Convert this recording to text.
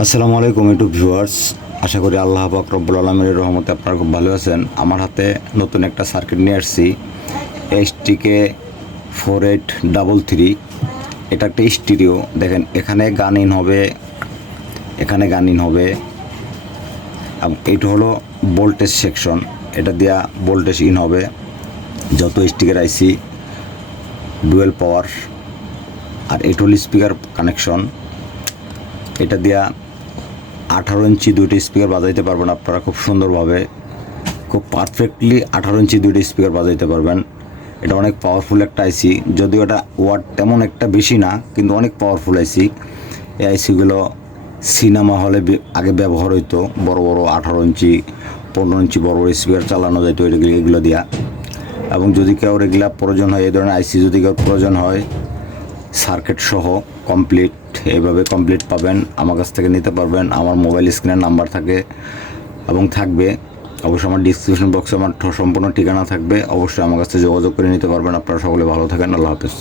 আসসালামু আলাইকুম YouTube viewers আশা করি আল্লাহ পাক রব্বুল আলমীর রহমতে আপনারা খুব ভালো আছেন। আমার হাতে নতুন একটা সার্কিট নিয়ে আসছি। HTK four eight double three এটা একটা স্টিরিও দেখেন, এখানে গান ইন হবে, এখানে গান ইন হবে। এইটা হলো ভোল্টেজ সেকশন এটা দেওয়া ভোল্টেজ ইন হবে। যত স্টিকের আইসি ডুয়েল পাওয়ার আর এইটা হলো স্পিকার কানেকশন এটা দেওয়া আঠারো ইঞ্চি দুইটি স্পিকার বাজাইতে পারবেন আপনারা খুব সুন্দরভাবে। খুব পারফেক্টলি আঠারো ইঞ্চি দুইটি স্পিকার বাজাইতে পারবেন। এটা অনেক পাওয়ারফুল একটা আইসি যদিও এটা ওয়াট তেমন একটা বেশি না, কিন্তু অনেক পাওয়ারফুল আইসি এই আইসিগুলো সিনেমা হলে আগে ব্যবহার হইতো, বড় বড় আঠারো ইঞ্চি, পনেরো ইঞ্চি বড় বড় স্পিকার চালানো যেত এগুলো দিয়া। এবং যদি কেউ এগুলা প্রয়োজন হয়, এই ধরনের আইসি যদি কেউ প্রয়োজন হয় সার্কিট সহ কমপ্লিট এভাবে কমপ্লিট পাবেন। আমার কাছ থেকে নিতে পারবেন। আমার মোবাইল স্ক্রিনের নাম্বার থাকে এবং থাকবে। অবশ্যই আমার ডিসক্রিপশন বক্সে আমার সম্পূর্ণ ঠিকানা থাকবে। অবশ্যই আমার কাছে যোগাযোগ করে নিতে পারবেন। আপনারা সকলে ভালো থাকেন। আল্লাহ হাফেজ।